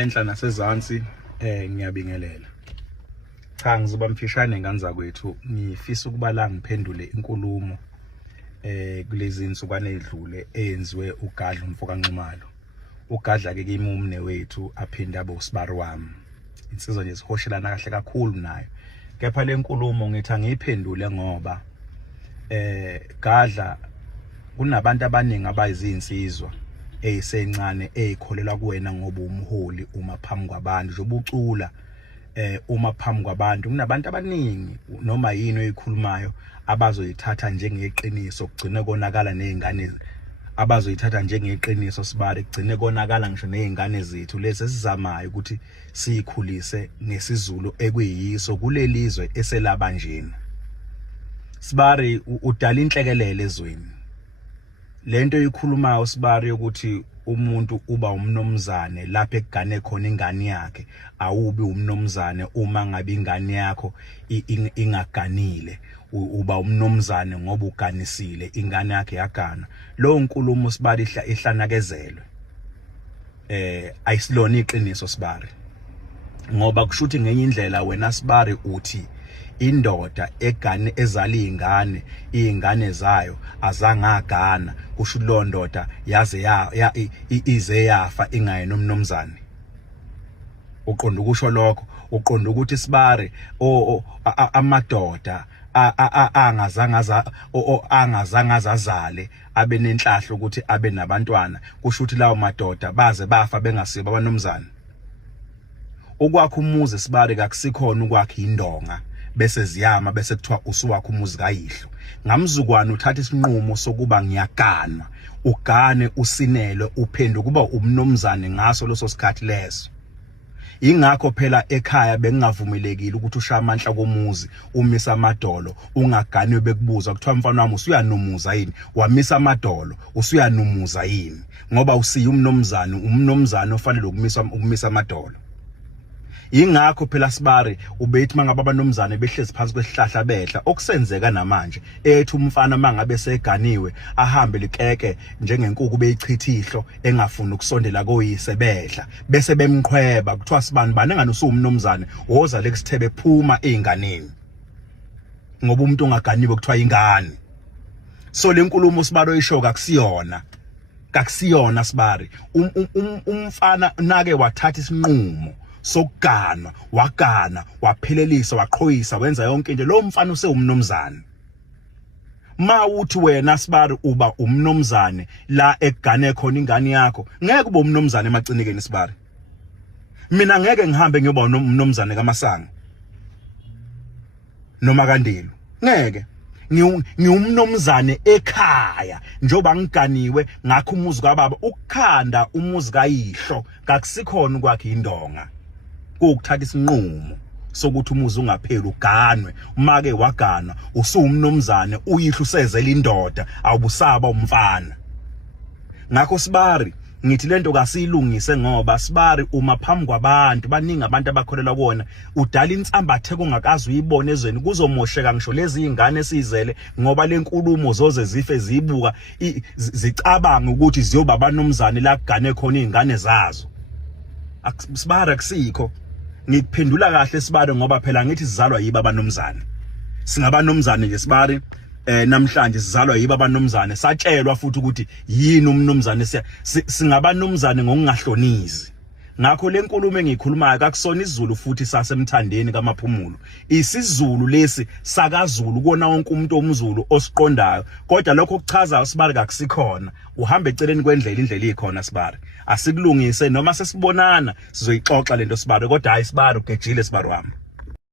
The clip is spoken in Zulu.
enhla nasezansi ngiyabingelela. Cha ngizoba mfishane nganza kwethu, ngifisa ukubala ngiphendule inkulumo kulezi insukwane ezidlule eyenziwe uGadla uMfokanxumalo. uGadla ke kimi umne wethu aphinde abe usibari wami. Insizwa nje sihoshelana kahle kakhulu nayo. Kepha le nkulumo ngithi angiyiphendule ngoba Gadla kunabantu abaningi abayizinsizwa eyisencane eyikholela kuwena ngoba umholi uma phambi kwabantu njobucula uma phambi kwabantu kunabantu abaningi noma yini oyikhulumayo abazoyithatha njengeqiniso kugcine konakala nezingane abazoyithatha njengeqiniso sibari kugcine konakala ngisho nezingane zethu lezi esizamayo ukuthi siyikhulise ngesizulu ekuyiso kulelizwe eselabanjeni. Sibari udala inhlekelele ezweni. Lento ikhulumayo sibari ukuthi umuntu uba umnomzane lapha ekugane khona ingane yakhe, awubi umnomzane uma ngabe ingane yakho ingaganile, uba umnomzane ngoba uganisile ingane yakhe yagana. Lo nkulumo sibari ihlanakezelwe. Ayisilona iqiniso sibari. Ngoba kushuthi ngenye indlela wena sibari uthi indoda egane ezali ingane zayo azangagana kusho lo ndoda yaze ize yafa ingaye nomnomzane. Uqonda ukusho lokho, uqonda ukuthi sibari amadoda angazangazazale abe nenhlahla ukuthi abe nabantwana kusho ukuthi lawo madoda baze bafa bengasiba abanomzane. Ukwakha umuzi sibari kakusikhona ukwakha indonga bese ziyama bese kuthiwa usuwakha umuzi kayihlo. Ngamzukwana uthatha isinqumo sokuba ngiyagana, ugane usinele uphenduke kuba umnomzane ngaso leso sikhathi leso. Ingakho phela ekhaya bengingavumelekile ukuthi ushaya amandla komuzi umisa amadolo ungagani bekubuza kuthiwa mfana wami usuyanomuza yini, wamisa amadolo usuyanomuza yini, ngoba usiya umnomzane ofanele ukumisa amadolo. Ingakho phela sibari ubethi mangaba abanomzane behlezi phansi kwesihlahla behla okusenzeka namanje ethi umfana mangabe seganiwe ahambe likeke njengenkukhu beyichithihlo engafuni ukusondela koyise behla bese bemqhweba kuthiwa sibani banengane usumnomzane woza lekusithebe phuma einganeni ngoba umuntu ongaganiwe kuthiwa ingane. So lenkulumo sibari oyishoka kakusiyona sibari. Umfana nake wathatha isinqumo sokugana, wagana, waphelelisa, waqhoyisa, wenza yonke into. Lo mfana usewumnomzane. Ma uthi wena sibari uba umnomzane la ekugane khona ingane yakho, ngeke ube umnomzane emacinikeni sibari. Mina ngeke ngihambe ngiyoba umnomzane kaMasango noma kaNdilu. Ngeke. Ngiumnomzane ekhaya njoba ngiganiwe ngakho umuzi kababa ukukhanda umuzi kayihlo kakusikhona ukwakhe indonga. Ukuthatha isinqumo sokuthi umuzi ungapheli uganwe. Uma ke wagana usumnomzane uyihlo usezela indoda awubusaba umfana. Ngakho sibari ngithi lento kasiyilungise ngoba sibari uma phambi kwabantu baningi abantu abakholela kuona udala insambathe kungakazi uyibone ezweni kuzomosheka ngisho lezi ingane esizele ngoba lenkulumo zoze zife zibuka zicabanga ukuthi ziyoba abanomzane la kugane khona izingane zazo. Sibari akusikho. Ngikuphendula kahle sibari ngoba phela ngithi sizalwa yiba abanomzane. Singabanomzane nje sibari namhlanje sizalwa yiba abanomzane satshelwa futhi ukuthi yini umnomzane singabanomzane ngokungahlonizi. Ngakho lenkulumo engiyikhulumayo kakusona isiZulu futhi sasemthandeni kaMaphumulo. Isizulu lesi sakaZulu kona wonke umuntu omZulu osiqondayo. Kodwa lokho kuchaza sibari kakusikhona. Uhambe eceleni kwendlela indlela ikhona sibari. Asikulungise noma sesibonana sizoyixoxa lento sibari kodwa hayi sibari ugejile sibari wami.